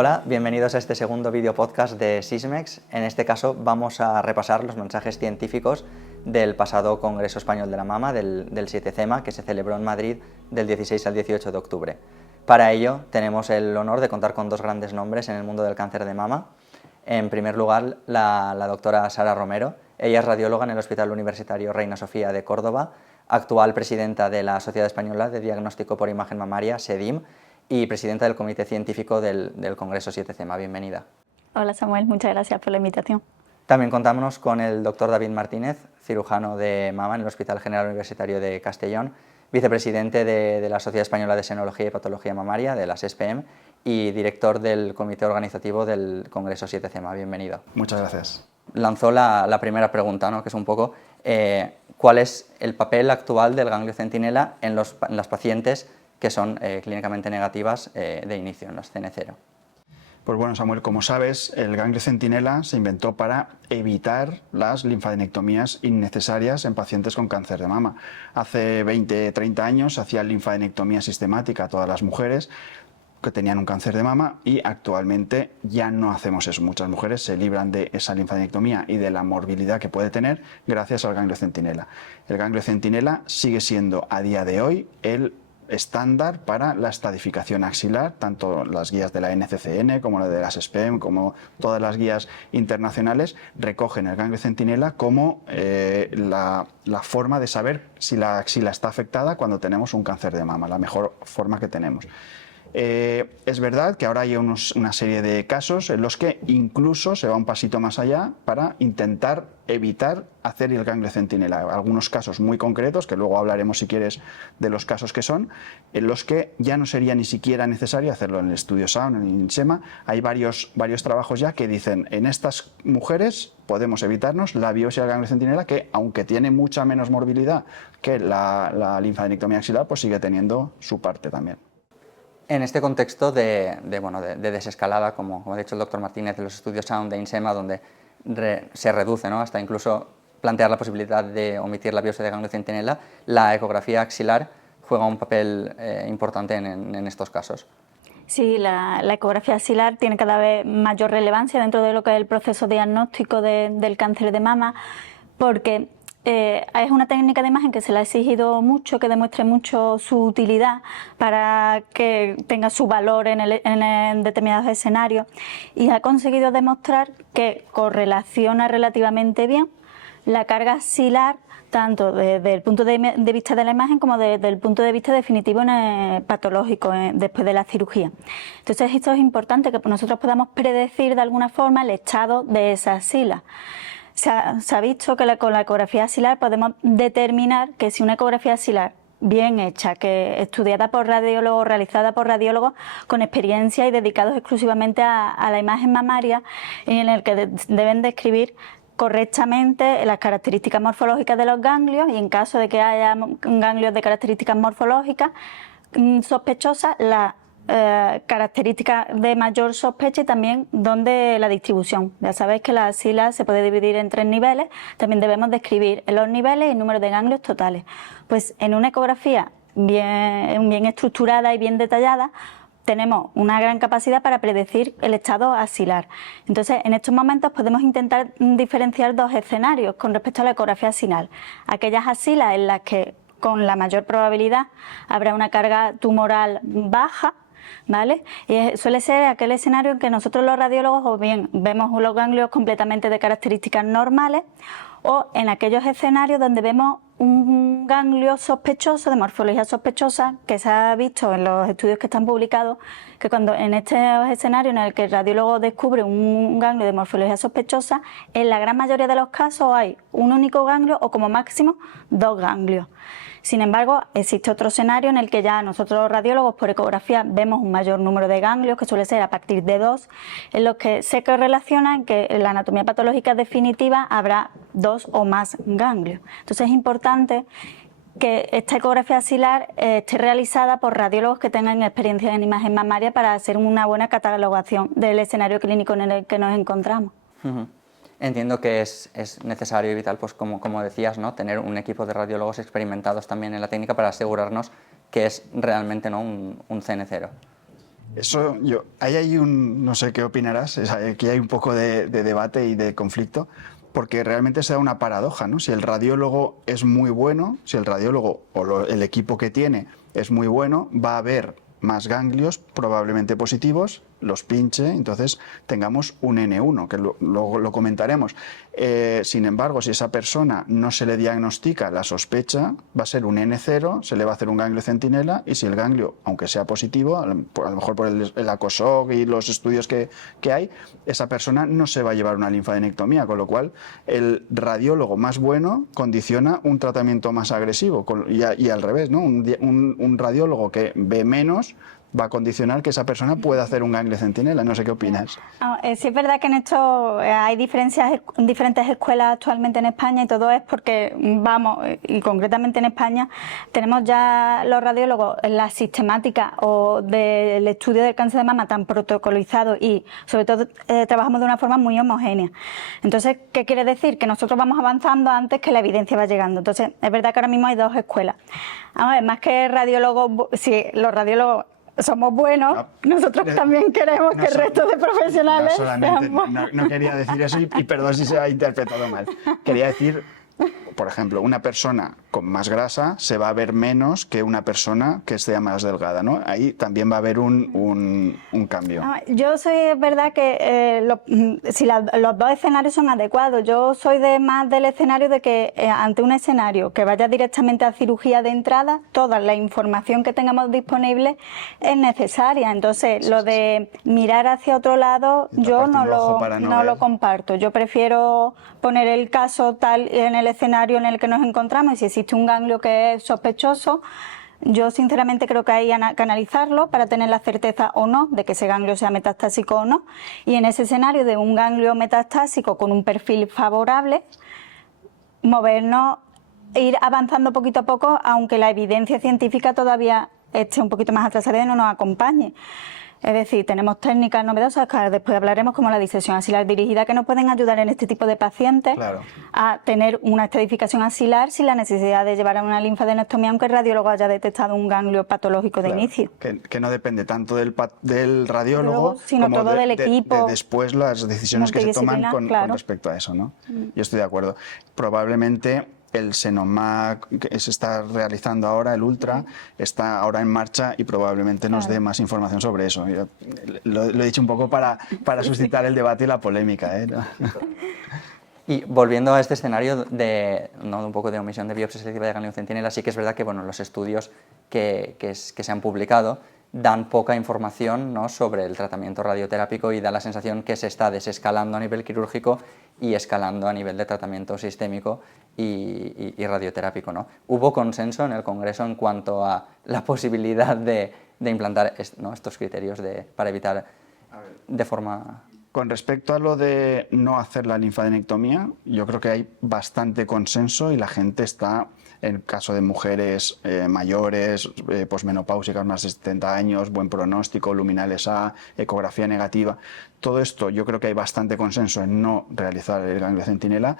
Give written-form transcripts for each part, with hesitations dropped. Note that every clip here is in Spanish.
Hola, bienvenidos a este segundo vídeo podcast de Sysmex. En este caso vamos a repasar los mensajes científicos del pasado Congreso Español de la Mama, del 7CEMA, que se celebró en Madrid del 16 al 18 de octubre. Para ello tenemos el honor de contar con dos grandes nombres en el mundo del cáncer de mama. En primer lugar, la doctora Sara Romero. Ella es radióloga en el Hospital Universitario Reina Sofía de Córdoba, actual presidenta de la Sociedad Española de Diagnóstico por Imagen Mamaria, SEDIM, y presidenta del Comité Científico del Congreso 7CEMA. Bienvenida. Hola Samuel, muchas gracias por la invitación. También contamos con el doctor David Martínez, cirujano de mama en el Hospital General Universitario de Castellón, vicepresidente de la Sociedad Española de Senología y Patología Mamaria, de la SESPM, y director del comité organizativo del Congreso 7CEMA. Bienvenido. Muchas gracias. Lanzó la primera pregunta, ¿no? Que es un poco ¿cuál es el papel actual del ganglio centinela en las pacientes que son clínicamente negativas de inicio, en los CN0? Pues bueno, Samuel, como sabes, el ganglio centinela se inventó para evitar las linfadenectomías innecesarias en pacientes con cáncer de mama. Hace 20-30 años se hacía linfadenectomía sistemática a todas las mujeres que tenían un cáncer de mama y actualmente ya no hacemos eso. Muchas mujeres se libran de esa linfadenectomía y de la morbilidad que puede tener gracias al ganglio centinela. El ganglio centinela sigue siendo a día de hoy el estándar para la estadificación axilar, tanto las guías de la NCCN como la de las SPEM, como todas las guías internacionales recogen el ganglio centinela como la forma de saber si la axila está afectada cuando tenemos un cáncer de mama, la mejor forma que tenemos. Es verdad que ahora hay una serie de casos en los que incluso se va un pasito más allá para intentar evitar hacer el ganglio centinela. Algunos casos muy concretos, que luego hablaremos si quieres de los casos que son, en los que ya no sería ni siquiera necesario hacerlo en el estudio Sound, en INSEMA. Hay varios trabajos ya que dicen en estas mujeres podemos evitarnos la biopsia del ganglio centinela, que aunque tiene mucha menos morbilidad que la linfadenectomía axilar, pues sigue teniendo su parte también. En este contexto de desescalada, como ha dicho el doctor Martínez, de los estudios Sound de INSEMA, donde se reduce, ¿no?, hasta incluso plantear la posibilidad de omitir la biopsia de ganglio centinela, la ecografía axilar juega un papel importante en estos casos. Sí, la ecografía axilar tiene cada vez mayor relevancia dentro de lo que es el proceso diagnóstico del cáncer de mama, porque es una técnica de imagen que se le ha exigido mucho, que demuestre mucho su utilidad para que tenga su valor en determinados escenarios, y ha conseguido demostrar que correlaciona relativamente bien la carga axilar tanto desde el punto de vista de la imagen como desde el punto de vista definitivo patológico después de la cirugía. Entonces esto es importante, que nosotros podamos predecir de alguna forma el estado de esa axila. Se ha visto que con la ecografía axilar podemos determinar que si una ecografía axilar bien hecha, que estudiada por radiólogos, realizada por radiólogos con experiencia y dedicados exclusivamente a la imagen mamaria, en el que deben describir correctamente las características morfológicas de los ganglios, y en caso de que haya ganglios de características morfológicas sospechosas, la características de mayor sospecha y también donde la distribución. Ya sabéis que la axila se puede dividir en 3 niveles, también debemos describir los niveles y el número de ganglios totales. Pues en una ecografía bien estructurada y bien detallada tenemos una gran capacidad para predecir el estado axilar. Entonces, en estos momentos podemos intentar diferenciar dos escenarios con respecto a la ecografía axilar. Aquellas axilas en las que con la mayor probabilidad habrá una carga tumoral baja, ¿vale? Y suele ser aquel escenario en que nosotros los radiólogos o bien vemos los ganglios completamente de características normales, o en aquellos escenarios donde vemos un ganglio sospechoso, de morfología sospechosa, que se ha visto en los estudios que están publicados, que cuando en este escenario en el que el radiólogo descubre un ganglio de morfología sospechosa, en la gran mayoría de los casos hay un único ganglio o como máximo 2 ganglios. Sin embargo, existe otro escenario en el que ya nosotros los radiólogos por ecografía vemos un mayor número de ganglios, que suele ser a partir de 2, en los que se correlaciona que en la anatomía patológica definitiva habrá 2 o más ganglios. Entonces es importante que esta ecografía axilar esté realizada por radiólogos que tengan experiencia en imagen mamaria para hacer una buena catalogación del escenario clínico en el que nos encontramos. Entiendo que es necesario y vital, pues como decías, ¿no?, tener un equipo de radiólogos experimentados también en la técnica para asegurarnos que es realmente, ¿no?, un CN0. Ahí hay no sé qué opinarás, aquí hay un poco de debate y de conflicto, porque realmente se da una paradoja, ¿no? Si el radiólogo es muy bueno, si el radiólogo o el equipo que tiene es muy bueno, va a haber más ganglios probablemente positivos, los pinche, entonces tengamos un N1, que luego lo comentaremos. Sin embargo, si esa persona no se le diagnostica la sospecha, va a ser un N0, se le va a hacer un ganglio centinela, y si el ganglio, aunque sea positivo, a lo mejor por el ACOSOC y los estudios que hay, esa persona no se va a llevar una linfadenectomía, con lo cual el radiólogo más bueno condiciona un tratamiento más agresivo, y al revés, ¿no? Un radiólogo que ve menos va a condicionar que esa persona pueda hacer un ganglio centinela. No sé qué opinas. Sí, es verdad que en esto hay diferentes escuelas actualmente en España, y todo es porque y concretamente en España tenemos ya los radiólogos la sistemática o del estudio del cáncer de mama tan protocolizado, y sobre todo trabajamos de una forma muy homogénea. Entonces, ¿qué quiere decir? Que nosotros vamos avanzando antes que la evidencia va llegando. Entonces, es verdad que ahora mismo hay dos escuelas. Vamos a ver, más que radiólogos, si los radiólogos somos buenos, nosotros también queremos que el resto de profesionales sean buenos. No quería decir eso, y perdón si se ha interpretado mal. Quería decir, por ejemplo, una persona con más grasa se va a ver menos que una persona que esté más delgada, ¿no? Ahí también va a haber un cambio. Yo soy, es verdad que si los dos escenarios son adecuados, yo soy más del escenario de que ante un escenario que vaya directamente a cirugía de entrada, toda la información que tengamos disponible es necesaria. Entonces, lo de mirar hacia otro lado, yo no lo comparto. Yo prefiero poner el caso tal en el escenario en el que nos encontramos, y si existe un ganglio que es sospechoso, yo sinceramente creo que hay que analizarlo para tener la certeza o no de que ese ganglio sea metastásico o no, y en ese escenario de un ganglio metastásico con un perfil favorable, movernos, ir avanzando poquito a poco, aunque la evidencia científica todavía esté un poquito más atrasada y no nos acompañe. Es decir, tenemos técnicas novedosas que después hablaremos, como la disección axilar dirigida, que nos pueden ayudar en este tipo de pacientes a tener una estratificación axilar sin la necesidad de llevar a una linfadenectomía, aunque el radiólogo haya detectado un ganglio patológico de inicio. Que no depende tanto del radiólogo, sino como todo del equipo. De después las decisiones que se toman con respecto a eso, ¿no? Yo estoy de acuerdo. Probablemente el Senomag que se está realizando ahora, el Ultra, está ahora en marcha y probablemente nos dé más información sobre eso. Yo lo he dicho un poco para suscitar el debate y la polémica, ¿eh? Y volviendo a este escenario de un poco de omisión de biopsia selectiva de ganglio centinela, sí que es verdad que los estudios que se han publicado dan poca información, ¿no?, sobre el tratamiento radioterápico, y da la sensación que se está desescalando a nivel quirúrgico y escalando a nivel de tratamiento sistémico y radioterápico, ¿no? ¿Hubo consenso en el Congreso en cuanto a la posibilidad de implantar estos criterios para evitar de forma... Con respecto a lo de no hacer la linfadenectomía, yo creo que hay bastante consenso, y la gente está, en el caso de mujeres mayores, posmenopáusicas, más de 70 años, buen pronóstico, luminales A, ecografía negativa, todo esto yo creo que hay bastante consenso en no realizar el ganglio centinela,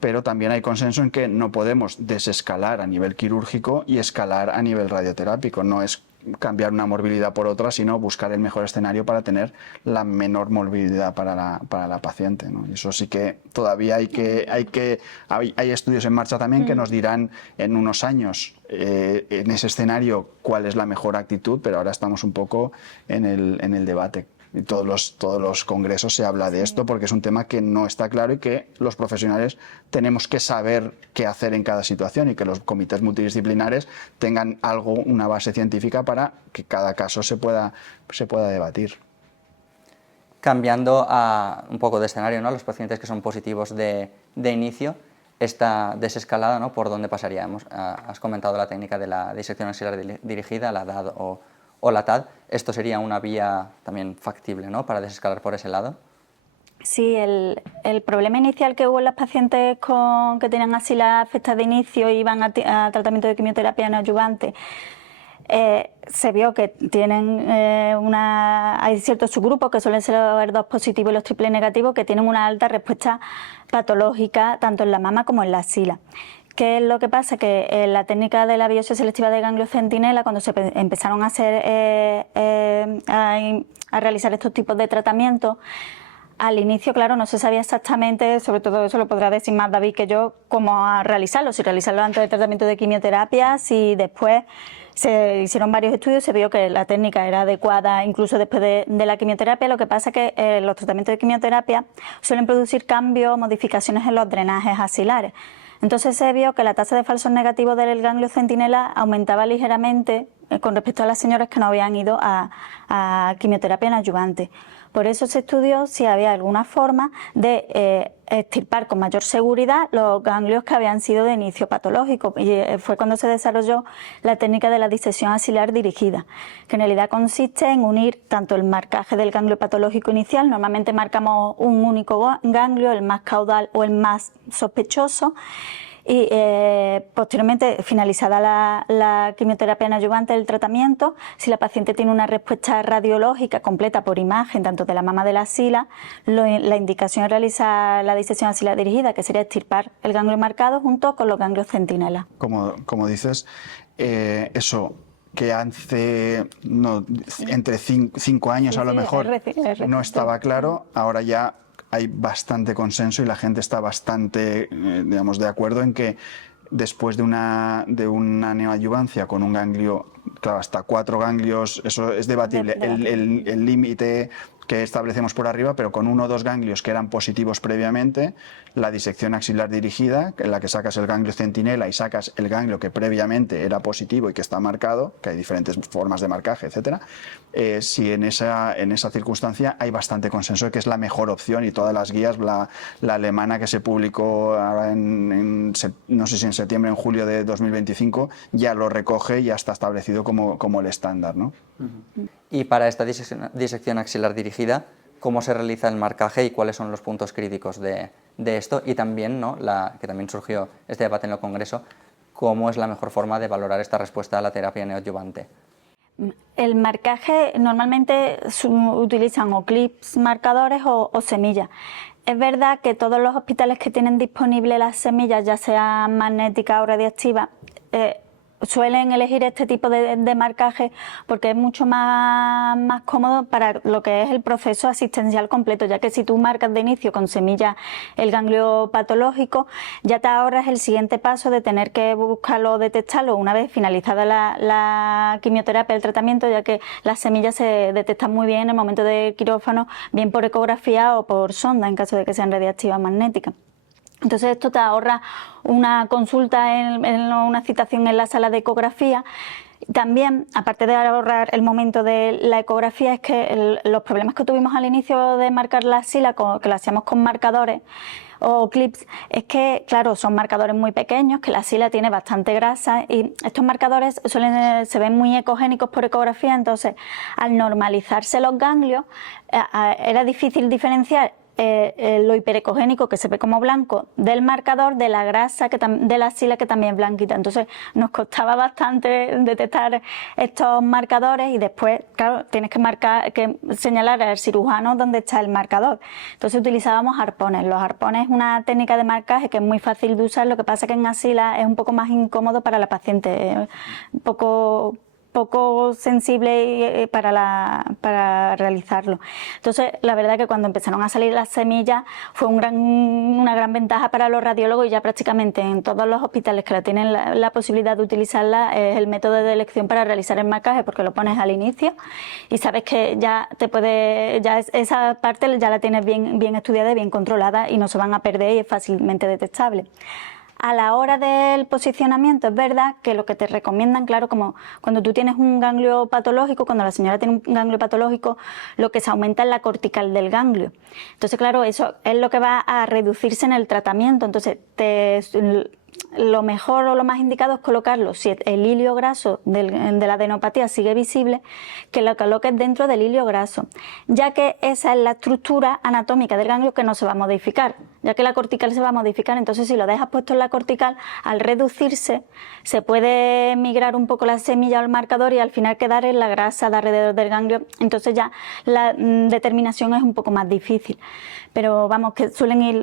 pero también hay consenso en que no podemos desescalar a nivel quirúrgico y escalar a nivel radioterápico. No es cambiar una morbilidad por otra, sino buscar el mejor escenario para tener la menor morbilidad para la paciente, ¿no? Y eso sí que todavía hay estudios en marcha también que nos dirán en unos años en ese escenario cuál es la mejor actitud, pero ahora estamos un poco en el debate. Y todos los congresos se habla de esto, porque es un tema que no está claro y que los profesionales tenemos que saber qué hacer en cada situación, y que los comités multidisciplinares tengan una base científica para que cada caso se pueda debatir. Cambiando a un poco de escenario, ¿no?, los pacientes que son positivos de inicio, esta desescalada, ¿no?, ¿por dónde pasaría? Has comentado la técnica de la disección axilar dirigida, la DAD o la TAD. ¿Esto sería una vía también factible, ¿no?, para desescalar por ese lado? Sí, el problema inicial que hubo en las pacientes que tenían axilar afectada de inicio y iban a tratamiento de quimioterapia neoadyuvante, se vio que tienen hay ciertos subgrupos que suelen ser los HER2 positivos y los triple negativos, que tienen una alta respuesta patológica tanto en la mama como en la axila. ¿Qué es lo que pasa? Que la técnica de la biopsia selectiva del ganglio centinela, cuando se empezaron a realizar estos tipos de tratamientos, al inicio, claro, no se sabía exactamente, sobre todo eso lo podrá decir más David que yo, cómo realizarlo, si realizarlo antes del tratamiento de quimioterapia, si después se hicieron varios estudios, se vio que la técnica era adecuada incluso después de la quimioterapia. Lo que pasa es que los tratamientos de quimioterapia suelen producir cambios, modificaciones en los drenajes axilares. Entonces se vio que la tasa de falsos negativos del ganglio centinela aumentaba ligeramente con respecto a las señoras que no habían ido a quimioterapia en adyuvante. Por eso se estudió si había alguna forma de extirpar con mayor seguridad los ganglios que habían sido de inicio patológico, y fue cuando se desarrolló la técnica de la disección axilar dirigida, que en realidad consiste en unir tanto el marcaje del ganglio patológico inicial, normalmente marcamos un único ganglio, el más caudal o el más sospechoso, y posteriormente, finalizada la quimioterapia en adyuvante del tratamiento, si la paciente tiene una respuesta radiológica completa por imagen, tanto de la mama de la axila, la indicación es realizar la disección axilar dirigida, que sería extirpar el ganglio marcado junto con los ganglios centinela. Como dices, eso que hace entre 5 años a lo mejor no estaba claro, ahora ya hay bastante consenso y la gente está bastante, digamos, de acuerdo en que después de una neoadyuvancia con un ganglio, claro, hasta 4 ganglios, eso es debatible, el límite que establecemos por arriba, pero con 1 o 2 ganglios que eran positivos previamente, la disección axilar dirigida, en la que sacas el ganglio centinela y sacas el ganglio que previamente era positivo y que está marcado, que hay diferentes formas de marcaje, etcétera, si en esa circunstancia hay bastante consenso de que es la mejor opción, y todas las guías, la alemana que se publicó ahora no sé si en septiembre o en julio de 2025, ya lo recoge y ya está establecido como el estándar, ¿no? Y para esta disección axilar dirigida, ¿cómo se realiza el marcaje y cuáles son los puntos críticos de esto? Y también, ¿no?, que también surgió este debate en el Congreso, ¿cómo es la mejor forma de valorar esta respuesta a la terapia neoadyuvante? El marcaje normalmente utilizan o clips marcadores o semillas. Es verdad que todos los hospitales que tienen disponibles las semillas, ya sean magnéticas o radiactivas, suelen elegir este tipo de marcaje porque es mucho más cómodo para lo que es el proceso asistencial completo, ya que si tú marcas de inicio con semilla el ganglio patológico, ya te ahorras el siguiente paso de tener que buscarlo o detectarlo una vez finalizada la quimioterapia, el tratamiento, ya que las semillas se detectan muy bien en el momento del quirófano, bien por ecografía o por sonda en caso de que sean radiactivas magnéticas. Entonces esto te ahorra una consulta, una citación en la sala de ecografía. También, aparte de ahorrar el momento de la ecografía, es que los problemas que tuvimos al inicio de marcar la axila, que lo hacíamos con marcadores o clips, es que, claro, son marcadores muy pequeños, que la axila tiene bastante grasa, y estos marcadores se ven muy ecogénicos por ecografía. Entonces, al normalizarse los ganglios, era difícil diferenciar lo hiperecogénico, que se ve como blanco, del marcador de la grasa de la axila, que también es blanquita. Entonces nos costaba bastante detectar estos marcadores, y después, claro, tienes que señalar al cirujano dónde está el marcador. Entonces utilizábamos arpones. Los arpones es una técnica de marcaje que es muy fácil de usar, lo que pasa que en axila es un poco más incómodo para la paciente, un poco sensible para realizarlo. Entonces, la verdad que cuando empezaron a salir las semillas fue una gran ventaja para los radiólogos, y ya prácticamente en todos los hospitales que tienen la posibilidad de utilizarla es el método de elección para realizar el marcaje, porque lo pones al inicio y sabes que ya esa parte ya la tienes bien estudiada y bien controlada, y no se van a perder y es fácilmente detectable. A la hora del posicionamiento, es verdad que lo que te recomiendan, claro, como cuando tú tienes un ganglio patológico, cuando la señora tiene un ganglio patológico, lo que se aumenta es la cortical del ganglio. Entonces, claro, eso es lo que va a reducirse en el tratamiento. Entonces, lo mejor o lo más indicado es colocarlo, si el hilio graso de la adenopatía sigue visible, que lo coloques dentro del hilio graso, ya que esa es la estructura anatómica del ganglio que no se va a modificar, ya que la cortical se va a modificar. Entonces, si lo dejas puesto en la cortical, al reducirse se puede migrar un poco la semilla al marcador y al final quedar en la grasa de alrededor del ganglio. Entonces ya la determinación es un poco más difícil, pero vamos, que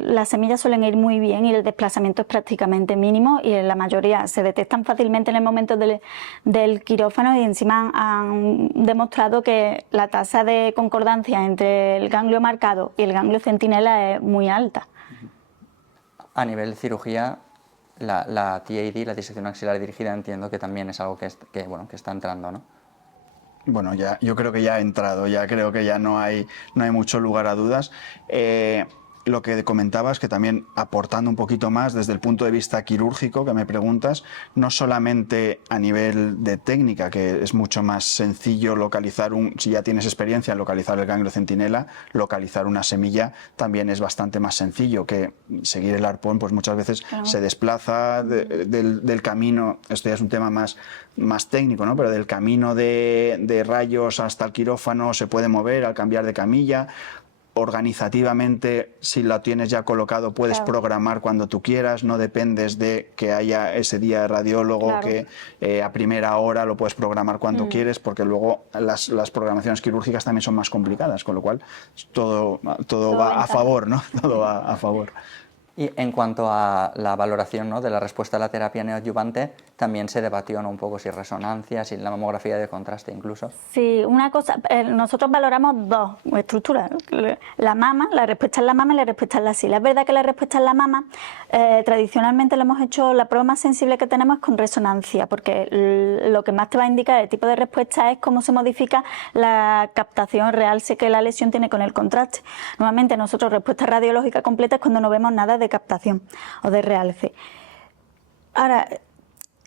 las semillas suelen ir muy bien y el desplazamiento es prácticamente mínimo, definimos y en la mayoría se detectan fácilmente en el momento del quirófano, y encima han demostrado que la tasa de concordancia entre el ganglio marcado y el ganglio centinela es muy alta. A nivel cirugía, la TAD, la disección axilar dirigida, entiendo que también es algo que está entrando, ¿no? Bueno, ya, yo creo que ya ha entrado, ya creo que ya no hay mucho lugar a dudas. Lo que comentabas, que también aportando un poquito más desde el punto de vista quirúrgico, que me preguntas, no solamente a nivel de técnica, que es mucho más sencillo localizar si ya tienes experiencia en localizar el ganglio centinela, localizar una semilla también es bastante más sencillo que seguir el arpón, pues muchas veces se desplaza del camino, esto ya es un tema más técnico, ¿no? Pero del camino de rayos hasta el quirófano se puede mover al cambiar de camilla. Organizativamente, si lo tienes ya colocado, puedes programar cuando tú quieras, no dependes de que haya ese día de radiólogo, que a primera hora lo puedes programar cuando quieres, porque luego las programaciones quirúrgicas también son más complicadas, con lo cual todo va a favor, ¿no? Todo va a favor. Y en cuanto a la valoración, ¿no?, de la respuesta a la terapia neoadyuvante, también se debatió, ¿no?, un poco si resonancia, si la mamografía de contraste incluso. Sí, una cosa, nosotros valoramos dos estructuras, la mama, la respuesta en la mama y la respuesta en la axila. Es verdad que la respuesta en la mama, tradicionalmente lo hemos hecho, la prueba más sensible que tenemos es con resonancia, porque lo que más te va a indicar el tipo de respuesta es cómo se modifica la captación real que la lesión tiene con el contraste. Normalmente nosotros respuesta radiológica completa es cuando no vemos nada de captación o de realce. Ahora,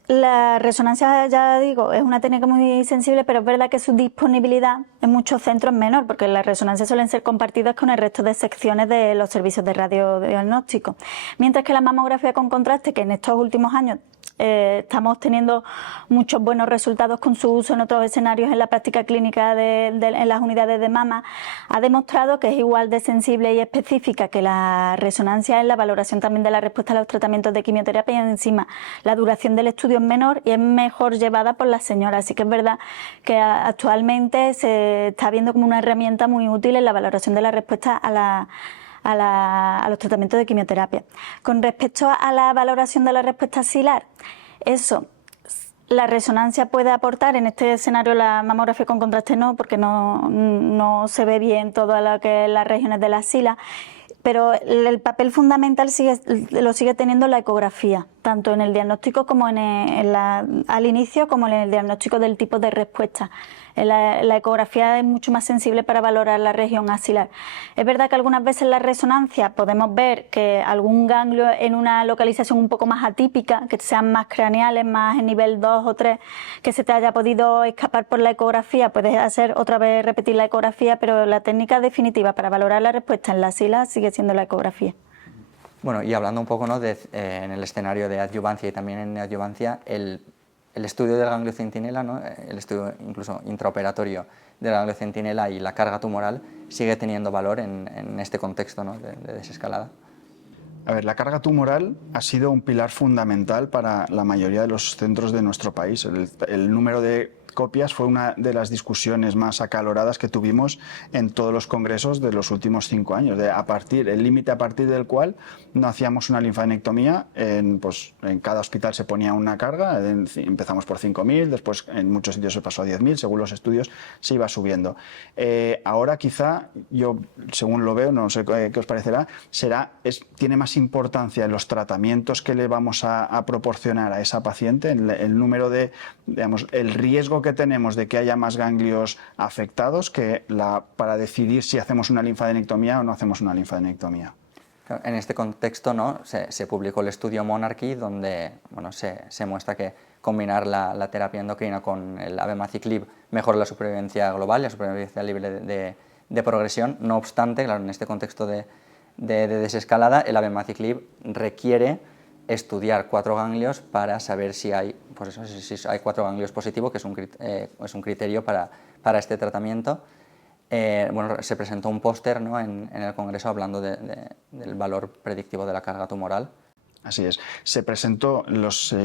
la resonancia, ya digo, es una técnica muy sensible, pero es verdad que su disponibilidad en muchos centros es menor, porque las resonancias suelen ser compartidas con el resto de secciones de los servicios de radiodiagnóstico. Mientras que la mamografía con contraste, que en estos últimos años estamos teniendo muchos buenos resultados con su uso en otros escenarios en la práctica clínica en las unidades de mama, ha demostrado que es igual de sensible y específica que la resonancia en la valoración también de la respuesta a los tratamientos de quimioterapia, y encima la duración del estudio es menor y es mejor llevada por las señoras. Así que es verdad que actualmente se está viendo como una herramienta muy útil en la valoración de la respuesta a los tratamientos de quimioterapia. Con respecto a la valoración de la respuesta axilar, la resonancia puede aportar, en este escenario la mamografía con contraste no, porque no se ve bien todas las regiones de la axila, pero el papel fundamental lo sigue teniendo la ecografía, tanto en el diagnóstico como al inicio, como en el diagnóstico del tipo de respuesta. La ecografía es mucho más sensible para valorar la región axilar. Es verdad que algunas veces en la resonancia podemos ver que algún ganglio en una localización un poco más atípica, que sean más craneales, más en nivel 2 o 3, que se te haya podido escapar por la ecografía, puedes hacer otra vez repetir la ecografía, pero la técnica definitiva para valorar la respuesta en la axila sigue siendo la ecografía. Bueno, y hablando un poco, ¿no?, en el escenario de adyuvancia y también en neoadyuvancia, el estudio del ganglio centinela, ¿no?, el estudio incluso intraoperatorio del ganglio centinela y la carga tumoral sigue teniendo valor en este contexto, ¿no?, de desescalada. A ver, la carga tumoral ha sido un pilar fundamental para la mayoría de los centros de nuestro país. El número de copias fue una de las discusiones más acaloradas que tuvimos en todos los congresos de los últimos 5 años, el límite a partir del cual no hacíamos una linfadenectomía. En cada hospital se ponía una carga, empezamos por 5.000, después en muchos sitios se pasó a 10.000, según los estudios se iba subiendo. Ahora quizá, yo según lo veo, no sé qué os parecerá, tiene más importancia en los tratamientos que le vamos a proporcionar a esa paciente, el número de, digamos, el riesgo que tenemos de que haya más ganglios afectados para decidir si hacemos una linfadenectomía o no hacemos una linfadenectomía. En este contexto, ¿no?, se publicó el estudio Monarchy, donde se muestra que combinar la terapia endocrina con el abemaciclib mejora la supervivencia global y la supervivencia libre de progresión. No obstante, claro, en este contexto de desescalada, el abemaciclib requiere estudiar 4 ganglios para saber si hay 4 ganglios positivos, que es un criterio para este tratamiento. Se presentó un póster, ¿no?, en el Congreso hablando del valor predictivo de la carga tumoral. Así es. Se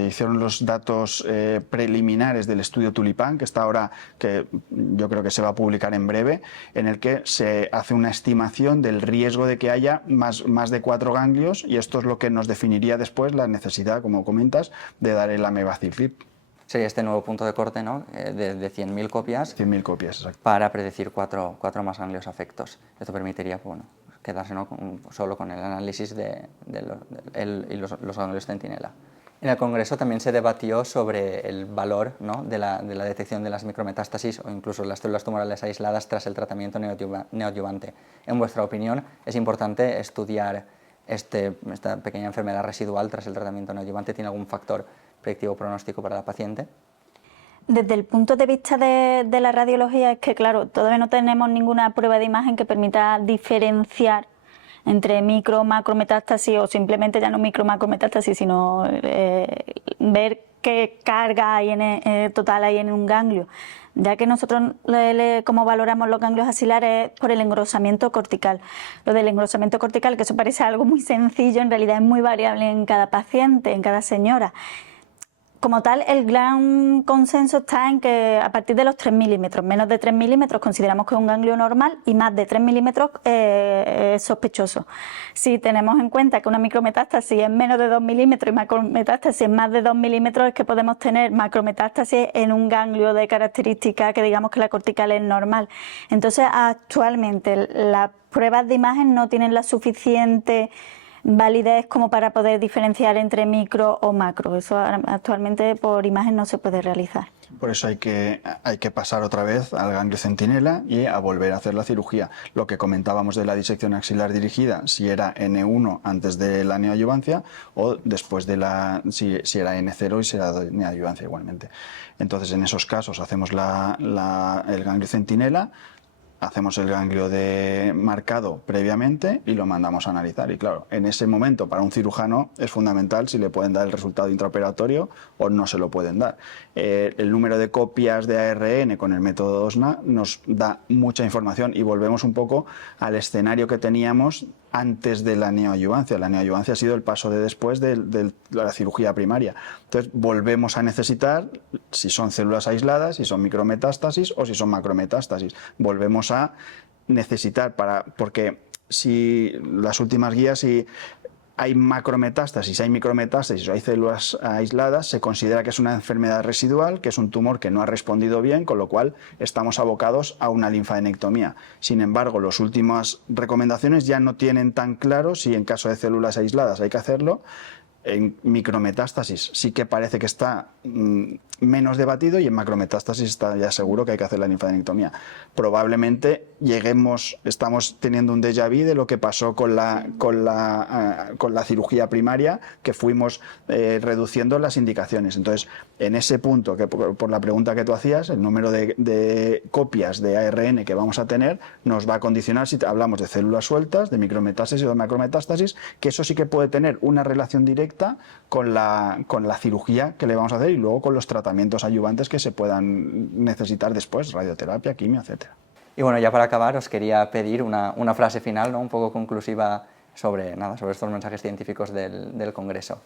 hicieron los datos preliminares del estudio Tulipán, que está ahora, que yo creo que se va a publicar en breve, en el que se hace una estimación del riesgo de que haya más de 4 ganglios, y esto es lo que nos definiría después la necesidad, como comentas, de dar el amevaciclib. Sería este nuevo punto de corte, ¿no? De 100.000 copias. 100.000 copias, exacto. Para predecir cuatro más ganglios afectos. Esto permitiría, bueno, quedarse, ¿no?, solo con el análisis de los ganglios centinela. En el Congreso también se debatió sobre el valor, ¿no?, de la detección de las micrometástasis o incluso las células tumorales aisladas tras el tratamiento neoadyuvante. En vuestra opinión, ¿es importante estudiar esta pequeña enfermedad residual tras el tratamiento neoadyuvante? ¿Tiene algún factor predictivo pronóstico para la paciente? Desde el punto de vista de la radiología, es que, claro, todavía no tenemos ninguna prueba de imagen que permita diferenciar entre micro o macrometástasis, o simplemente ya no micro o macrometástasis, sino ver qué carga hay total hay en un ganglio. Ya que nosotros como valoramos los ganglios axilares es por el engrosamiento cortical. Lo del engrosamiento cortical, que eso parece algo muy sencillo, en realidad es muy variable en cada paciente, en cada señora. Como tal, el gran consenso está en que a partir de los 3 milímetros, menos de 3 milímetros consideramos que es un ganglio normal, y más de 3 milímetros es sospechoso. Si tenemos en cuenta que una micrometástasis es menos de 2 milímetros y macrometástasis es más de 2 milímetros, es que podemos tener macrometástasis en un ganglio de característica que digamos que la cortical es normal. Entonces, actualmente las pruebas de imagen no tienen la suficiente validez como para poder diferenciar entre micro o macro. Eso actualmente por imagen no se puede realizar. Por eso hay que pasar otra vez al ganglio centinela y a volver a hacer la cirugía. Lo que comentábamos de la disección axilar dirigida, si era N1 antes de la neoadyuvancia o después de si era N0 y si era neoadyuvancia igualmente. Entonces, en esos casos hacemos el ganglio centinela, hacemos el ganglio marcado previamente y lo mandamos a analizar. Y claro, en ese momento para un cirujano es fundamental si le pueden dar el resultado intraoperatorio o no se lo pueden dar. El número de copias de ARN con el método OSNA nos da mucha información, y volvemos un poco al escenario que teníamos antes de la neoadyuvancia. La neoadyuvancia ha sido el paso de después de la cirugía primaria. Entonces volvemos a necesitar, si son células aisladas, si son micrometástasis o si son macrometástasis. Volvemos a necesitar porque si las últimas guías, si hay macrometástasis, hay micrometástasis o hay células aisladas, se considera que es una enfermedad residual, que es un tumor que no ha respondido bien, con lo cual estamos abocados a una linfadenectomía. Sin embargo, las últimas recomendaciones ya no tienen tan claro si en caso de células aisladas hay que hacerlo. En micrometástasis sí que parece que está menos debatido, y en macrometástasis está ya seguro que hay que hacer la linfadenectomía. Probablemente estamos teniendo un déjà vu de lo que pasó con la cirugía primaria, que fuimos reduciendo las indicaciones. Entonces, en ese punto, que por la pregunta que tú hacías, el número de copias de ARN que vamos a tener nos va a condicionar si hablamos de células sueltas, de micrometástasis o de macrometástasis, que eso sí que puede tener una relación directa con la cirugía que le vamos a hacer y luego con los tratamientos adyuvantes que se puedan necesitar después, radioterapia, quimio, etcétera. Y bueno, ya para acabar os quería pedir una frase final, ¿no?, un poco conclusiva sobre estos mensajes científicos del Congreso.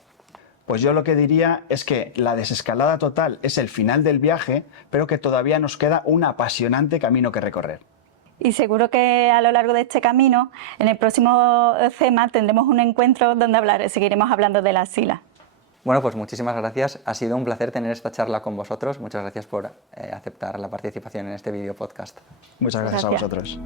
Pues yo lo que diría es que la desescalada total es el final del viaje, pero que todavía nos queda un apasionante camino que recorrer. Y seguro que a lo largo de este camino, en el próximo CEMA, tendremos un encuentro donde seguiremos hablando de la axila. Bueno, pues muchísimas gracias. Ha sido un placer tener esta charla con vosotros. Muchas gracias por aceptar la participación en este vídeo podcast. Muchas gracias a vosotros.